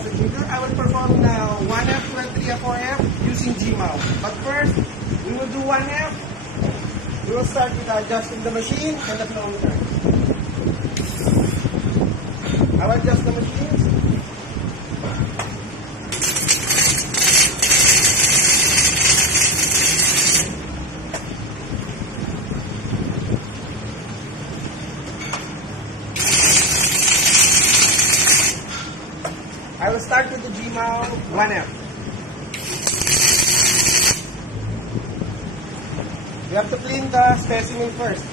procedure. I will perform now 1F, 2F, 3F, 4F using G-mount. But first, we will do 1F. We will start with adjusting the machine and the flow meter. I will adjust the machines. I will start with the G-mount 1F. We have to clean the specimen first.